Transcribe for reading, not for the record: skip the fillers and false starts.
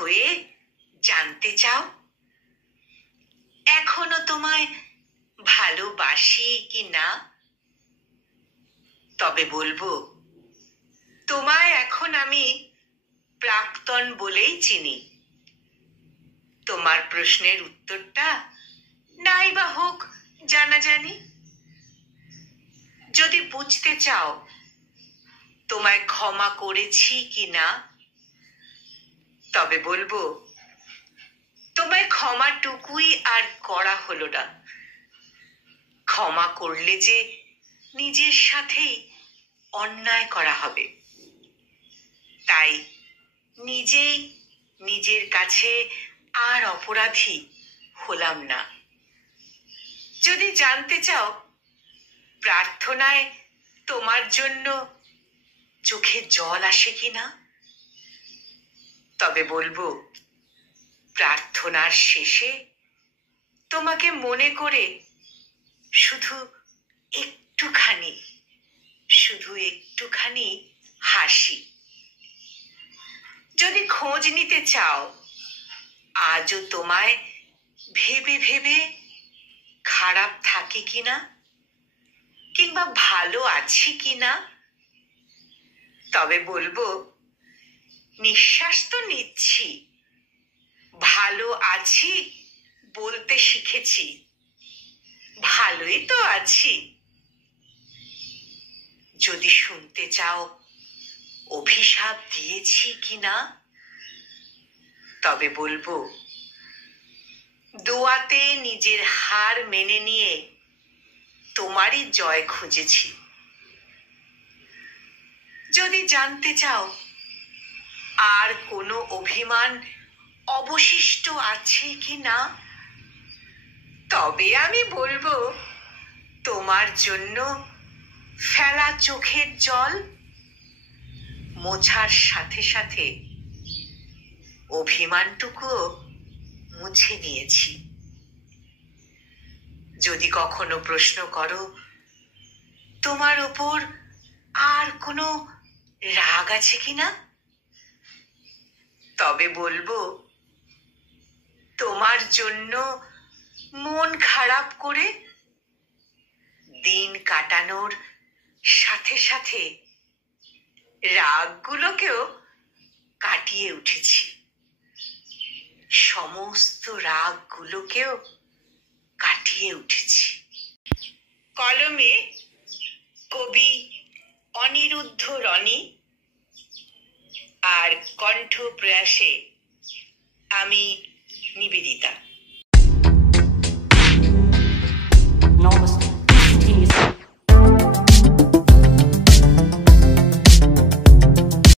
হয়ে জানতে চাও এখনো তোমায় ভালোবাসি কি না? তবে বলবো, তোমায় এখন আমি প্রাক্তন বলেই চিনি। তোমার প্রশ্নের উত্তরটা নাই বা হোক জানাজানি। যদি বুঝতে চাও তোমায় ক্ষমা করেছি কি না, তবে বলবো, তোমায় ক্ষমাটুকুই আর করা হলো না। ক্ষমা করলে যে নিজের সাথেই অন্যায় করা হবে, তাই নিজেই নিজের কাছে আর অপরাধী হলাম না। যদি জানতে চাও প্রার্থনায় তোমার জন্য চোখে জল আসে কিনা, তবে বলবো, প্রার্থনার শেষে তোমাকে মনে করে শুধু একটুখানি হাসি। যদি খোঁজ নিতে চাও আজও তোমায় ভেবে ভেবে খারাপ থাকে কিনা কিংবা ভালো আছি কিনা, তবে বলবো, নিঃশ্বাস তো নিচ্ছি, ভালো আছি বলতে শিখেছি, ভালোই তো আছি। যদি শুনতে চাও অভিশাপ দিয়েছি কিনা, তবে বলবো, দোয়াতে নিজের হার মেনে নিয়ে তোমারই জয় খুঁজেছি। যদি জানতে চাও আর কোনো অভিমান অবশিষ্ট আছে কিনা, তবে আমি বলবো, তোমার জন্য ফেলা চোখের জল মোছার সাথে সাথে অভিমানটুকুও মুছে নিয়েছি। যদি কখনো প্রশ্ন করো তোমার উপর আর কোনো রাগ আছে কিনা, তবে বলবো, তোমার জন্য মন খারাপ করে দিন কাটানোর সাথে সাথে রাগগুলোকেও কাটিয়ে উঠেছি। সমস্ত রাগগুলোকেও কাটিয়ে উঠেছি। কলমে কবি অনিরুদ্ধ রনি, আর কণ্ঠ প্রয়াসে আমি নিবেদিতা।